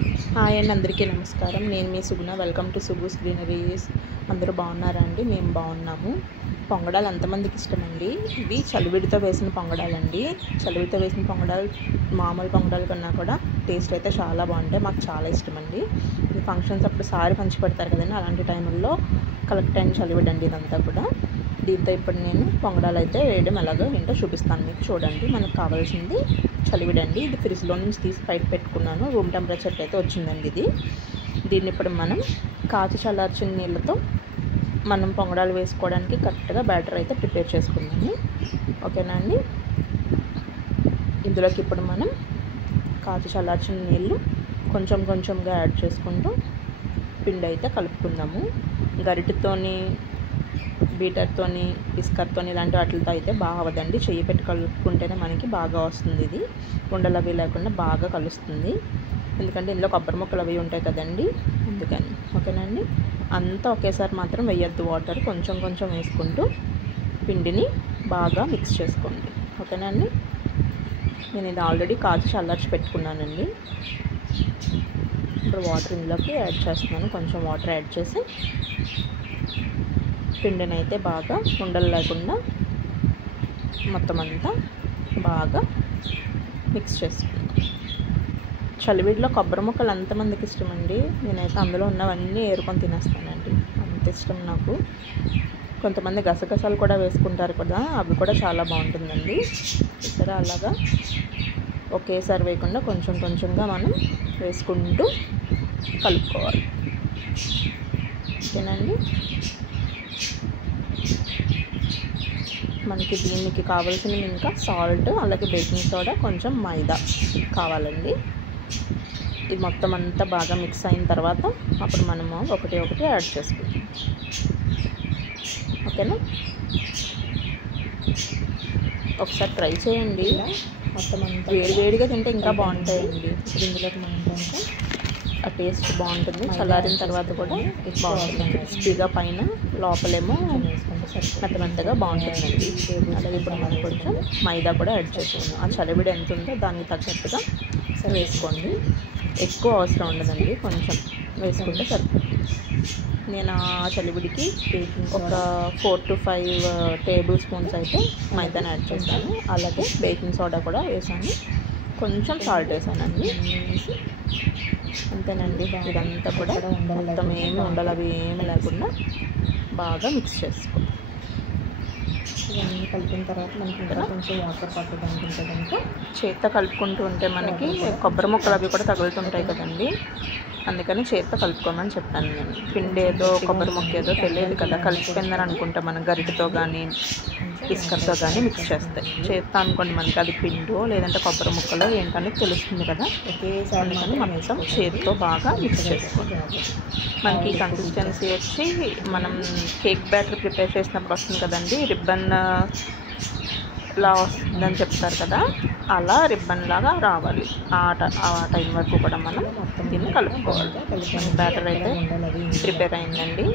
Hi అండి, అందరికీ నమస్కారం. నేను మీ Suguna. Welcome to Sugus greeneries. అందరూ బాగున్నారా అండి? మేము బాగున్నాము. పొంగడాలు ఎంతమందికి ఇష్టమండి? ఇవి చలివిడితో వేసిన పొంగడాలండి. చలివిడితో వేసిన పొంగడాలు మామూలు పొంగడాల కన్నా కూడా టేస్ట్ అయితే చాలా బాగుంటాయి. మాకు చాలా ఇష్టమండి. ఈ ఫంక్షన్స్ అప్పుడు సారి పంచి పెడతారు కదండి, అలాంటి టైంలో కలెక్ట్ అయిన చలివిడండి ఇదంతా కూడా. దీంతో ఇప్పుడు నేను పొంగడాలు అయితే వేయడం ఎలాగో ఏంటో చూపిస్తాను మీకు. చూడండి, మనకు కావాల్సింది చలివిడండి. ఇది ఫ్రిడ్జ్లో నుంచి తీసి బయట పెట్టుకున్నాను. రూమ్ టెంపరేచర్కి అయితే వచ్చిందండి ఇది. దీన్ని ఇప్పుడు మనం కాచి చల్లార్చిన నీళ్ళతో మనం పొంగడాలు వేసుకోవడానికి కరెక్ట్గా బ్యాటర్ అయితే ప్రిపేర్ చేసుకున్నాము. ఓకేనా అండి? ఇందులోకి ఇప్పుడు మనం కాచి చల్లార్చిన నీళ్ళు కొంచెం కొంచెంగా యాడ్ చేసుకుంటూ పిండి అయితే కలుపుకుందాము. గరిటెతోని, బీటర్తోని, విస్కర్తోని ఇలాంటి వాటితో అయితే బాగా అవ్వదండి. చెయ్యి పెట్టి కలుపుకుంటేనే మనకి బాగా వస్తుంది. ఇది ఉండలు అవి లేకుండా బాగా కలుస్తుంది. ఎందుకంటే ఇందులో కొబ్బరి ముక్కలు అవి ఉంటాయి కదండి, అందుకని. ఓకేనండి? అంతా ఒకేసారి మాత్రం వేయద్దు. వాటర్ కొంచెం కొంచెం వేసుకుంటూ పిండిని బాగా మిక్స్ చేసుకోండి. ఓకేనండి? నేను ఇది ఆల్రెడీ కాచి చల్లార్చి పెట్టుకున్నానండి. ఇప్పుడు వాటర్ ఇందులోకి యాడ్ చేస్తున్నాను. కొంచెం వాటర్ యాడ్ చేసి పిండిని అయితే బాగా ఉండలు లేకుండా మొత్తం అంతా బాగా మిక్స్ చేసుకుందాం. చలివిడిలో కొబ్బరి ముక్కలు ఎంతమందికి ఇష్టమండి? నేనైతే అందులో ఉన్నవన్నీ ఏరుకొని తినేస్తానండి, అంత ఇష్టం నాకు. కొంతమంది గసగసాలు కూడా వేసుకుంటారు కదా, అవి కూడా చాలా బాగుంటుందండి. ఇక్కడ అలాగా ఒకేసారి వేయకుండా కొంచెం కొంచెంగా మనం వేసుకుంటూ కలుపుకోవాలి. ఓకేనండి? మనకి దీనికి కావాల్సినవి ఇంకా సాల్ట్, అలాగే బేకింగ్ సోడా, కొంచెం మైదా కావాలండి. ఇది మొత్తం అంతా బాగా మిక్స్ అయిన తర్వాత అప్పుడు మనము ఒకటి ఒకటి యాడ్ చేసుకుంటాం. ఓకేనా? ఒకసారి ట్రై చేయండి. మొత్తం అంతా వేడిగా తింటే ఇంకా బాగుంటాయండి. ఇందులోకి మనం కొంచెం ఆ టేస్ట్ బాగుంటుంది. చల్లారిన తర్వాత కూడా బాగుంటుంది. క్రిస్పీగా పైన, లోపలేమో మెత్తగా బాగుంటుందండి. అలాగే ఇప్పుడు మనం కొంచెం మైదా కూడా యాడ్ చేసుకుందాం. ఆ చలివిడి ఎంత ఉందో దానికి తగ్గట్టుగా వేసుకోండి. ఎక్కువ అవసరం ఉండదండి, కొంచెం వేసుకుంటే సరిపోతుంది. నేను ఆ చలివిడికి ఒక 4 to 5 టేబుల్ స్పూన్స్ అయితే మైదాని యాడ్ చేశాను. అలాగే బేకింగ్ సోడా కూడా వేసాను, కొంచెం సాల్ట్ వేసానండి. అంతేనండి. ఇదంతా కూడా మొత్తం ఏమి ఉండలు అవి ఏమి లేకుండా బాగా మిక్స్ చేసుకో. ఇవన్నీ కలిపిన తర్వాత మనకి ఇంకా కొంచెం వాటర్ పట్టడానికి ఉంటుంది కనుక చేత్తో కలుపుకుంటూ ఉంటే మనకి కొబ్బరి ముక్కలు అవి కూడా తగులుతుంటాయి కదండి, అందుకని చేత్తో కలుపుకోమని చెప్పాను నేను. పిండి ఏదో కొబ్బరి ముక్క ఏదో తెలియదు కదా, కలిసిపోయిందని అనుకుంటాం మనం గరిటెతో కానీ విస్కర్తో కానీ మిక్స్ చేస్తే. చేత్తో అనుకోండి మనకి అది పిండో లేదంటే కొబ్బరి ముక్కలో ఏంటనేది తెలుస్తుంది కదా. ఒకేసారి మొత్తం చేత్తో బాగా మిక్స్ చేసుకోండి. మనకి ఈ కన్సిస్టెన్సీ వచ్చి మనం కేక్ బ్యాటర్ ప్రిపేర్ చేసినప్పుడు వస్తుంది కదండి, రిబ్బన్ లా వస్తుందని చెప్తారు కదా, అలా రిబ్బన్ లాగా రావాలి. ఆ టైం వరకు కూడా మనం దీన్ని కలుపుకోవాలి. బ్యాటర్ అయితే ప్రిపేర్ అయిందండి.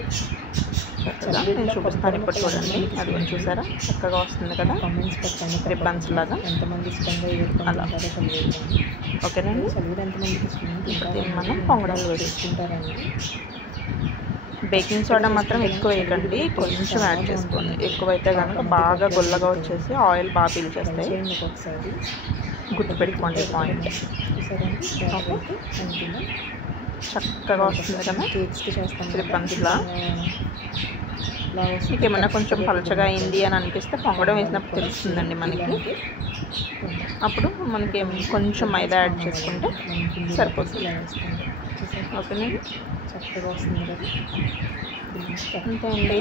చక్కగా నేను చూపిస్తాను ఇప్పుడు. చూడండి, అది కూడా చూసారా, చక్కగా వస్తుంది కదా, రిబ్బన్స్ లాగా అలా. ఓకేనండి? ఇప్పుడు దీన్ని మనం పొంగడాలు వేసుకుంటారండి. బేకింగ్ సోడా మాత్రం ఎక్కువ వేయకండి, కొంచెం యాడ్ చేసుకోండి. ఎక్కువైతే కనుక బాగా గుల్లగా వచ్చేసి ఆయిల్ బాగా పీల్చేస్తాయి. ఒకసారి గుర్తుపెట్టుకోండి పాయింట్. ఓకే, చక్కగా వస్తుంది కదా రిబ్బన్స్లా. మీకు ఏమన్నా కొంచెం పలచగా అయింది అని అనిపిస్తే పొంగడం వేసినప్పుడు తెలుస్తుందండి మనకి. అప్పుడు మనకి కొంచెం మైదా యాడ్ చేసుకుంటే సరిపోతుంది. ఓకేనండి? చక్కగా వస్తుంది కదా. అంతే అండి,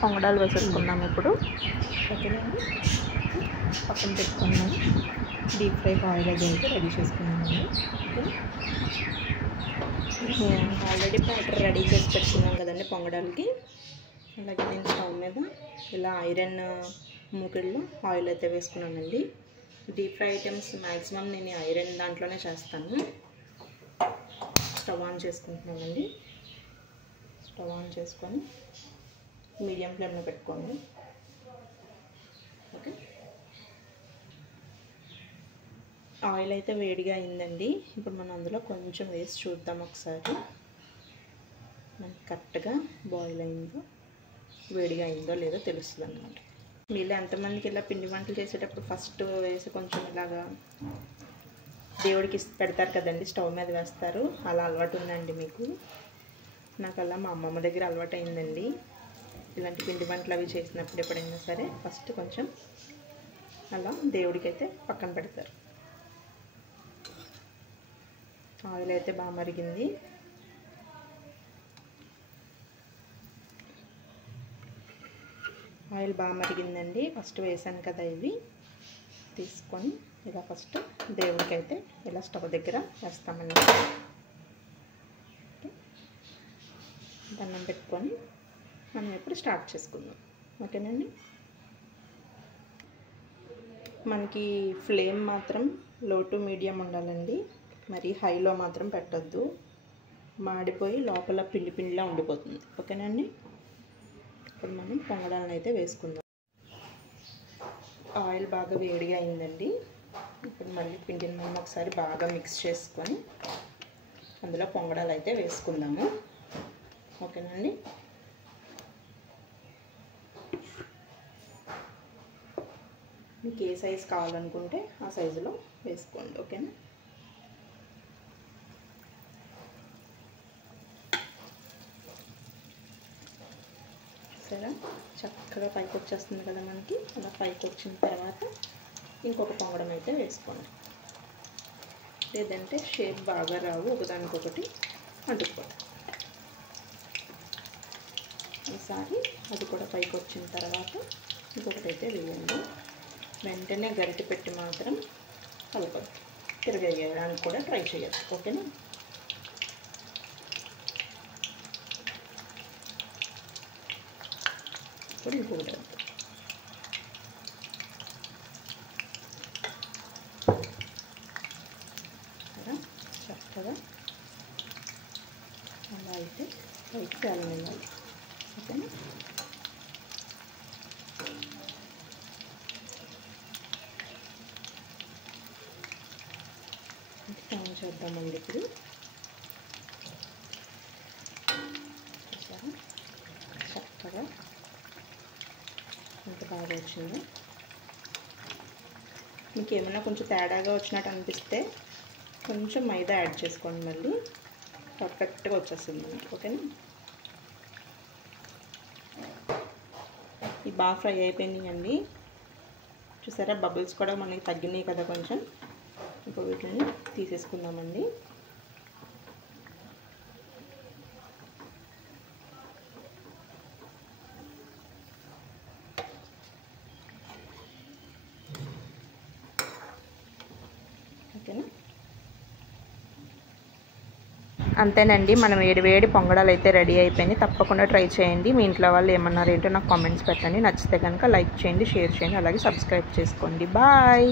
పొంగడాలు వేసేసుకున్నాము ఇప్పుడు. ఓకేనండి? పక్కన పెట్టుకున్నాము. డీప్ ఫ్రై ఆయిల్ అయితే రెడీ చేసుకున్నామండి. ఆల్రెడీ బ్యాటర్ రెడీ చేసి పెట్టుకున్నాం కదండి పొంగడాలకి. అలాగే నేను స్టవ్ మీద ఇలా ఐరన్ మూకిళ్ళు ఆయిల్ అయితే వేసుకున్నానండి. డీప్ ఫ్రై ఐటమ్స్ మ్యాక్సిమం నేను ఐరన్ దాంట్లోనే చేస్తాను. స్టవ్ ఆన్ చేసుకుంటున్నానండి. స్టవ్ ఆన్ చేసుకొని మీడియం ఫ్లేమ్లో పెట్టుకోండి. ఓకే, ఆయిల్ అయితే వేడిగా అయిందండి. ఇప్పుడు మనం అందులో కొంచెం వేసి చూద్దాం ఒకసారి. మనకి కరెక్ట్గా బాయిల్ అయిందో వేడిగా అయిందో లేదో తెలుస్తుంది అన్నమాట. మీలో ఎంతమందికి ఇలా పిండి వంటలు చేసేటప్పుడు ఫస్ట్ వేసి కొంచెం ఇలాగా దేవుడికి పెడతారు కదండి, స్టవ్ మీద వేస్తారు, అలా అలవాటు ఉందండి మీకు? నాకు అలా మా అమ్మమ్మ దగ్గర అలవాటు అయిందండి. ఇలాంటి పిండి వంటలు అవి చేసినప్పుడు ఎప్పుడైనా సరే ఫస్ట్ కొంచెం అలా దేవుడికి అయితే పక్కన పెడతారు. ఆయిల్ అయితే బాగా మరిగింది. ఆయిల్ బాగా మరిగిందండి. ఫస్ట్ వేసాను కదా, ఇవి తీసుకొని ఇలా ఫస్ట్ దేవుడికి అయితే ఇలా స్టవ్ దగ్గర వేస్తామండి. దండం పెట్టుకొని మనం ఎప్పుడు స్టార్ట్ చేసుకుందాం. ఓకేనండి. మనకి ఫ్లేమ్ మాత్రం లో టు మీడియం ఉండాలండి, మరి హైలో మాత్రం పెట్టద్దు, మాడిపోయి లోపల పిండి పిండిలా ఉండిపోతుంది. ఓకేనండి. ఇప్పుడు మనం పొంగడాలను అయితే వేసుకుందాం. ఆయిల్ బాగా వేడిగా అయిందండి. ఇప్పుడు మళ్ళీ పిండిని మనం ఒకసారి బాగా మిక్స్ చేసుకొని అందులో పొంగడాలు అయితే వేసుకుందాము. ఓకేనండి. మీకు ఏ సైజు కావాలనుకుంటే ఆ సైజులో వేసుకోండి. ఓకేనా. సరే, చక్కగా పైకి వచ్చేస్తుంది కదా మనకి. అలా పైకి వచ్చిన తర్వాత ఇంకొక పొంగడం అయితే వేసుకోండి, లేదంటే షేప్ బాగా రావు, ఒకదానికొకటి అంటుకుపోతాయి. ఈసారి అది కూడా పైకి వచ్చిన తర్వాత ఇంకొకటి అయితే వేయండి. వెంటనే గరిటె పెట్టి మాత్రం కలపదు, తిరగేయడానికి కూడా ట్రై చేయొచ్చు. ఓకేనా. ఇప్పుడు ఇంకొకటి చక్కగా అలా అయితే పైకి తేలనివ్వాలి. ఓకేనా. స్టవ్ చేద్దామండి. ఇప్పుడు చూసారా చక్కగా ఎంత బాగా వచ్చిందో. మీకు ఏమైనా కొంచెం తేడాగా వచ్చినట్టు అనిపిస్తే కొంచెం మైదా యాడ్ చేసుకోండి, మళ్ళీ పర్ఫెక్ట్గా వచ్చేస్తుంది మనకి. ఓకేనా. ఇవి బాగా ఫ్రై అయిపోయినాయండి. చూసారా బబుల్స్ కూడా మనకి తగ్గినాయి కదా కొంచెం. ఇప్పుడు వీటిని తీసేసుకుందామండి. ఓకేనా. అంతేనండి, మనం వేడి పొంగడాలు అయితే రెడీ అయిపోయినాయి. తప్పకుండా ట్రై చేయండి. మీ ఇంట్లో వాళ్ళు ఏమన్నారు ఏంటో నాకు కామెంట్స్ పెట్టండి. నచ్చితే కనుక లైక్ చేయండి, షేర్ చేయండి, అలాగే సబ్స్క్రైబ్ చేసుకోండి. బాయ్.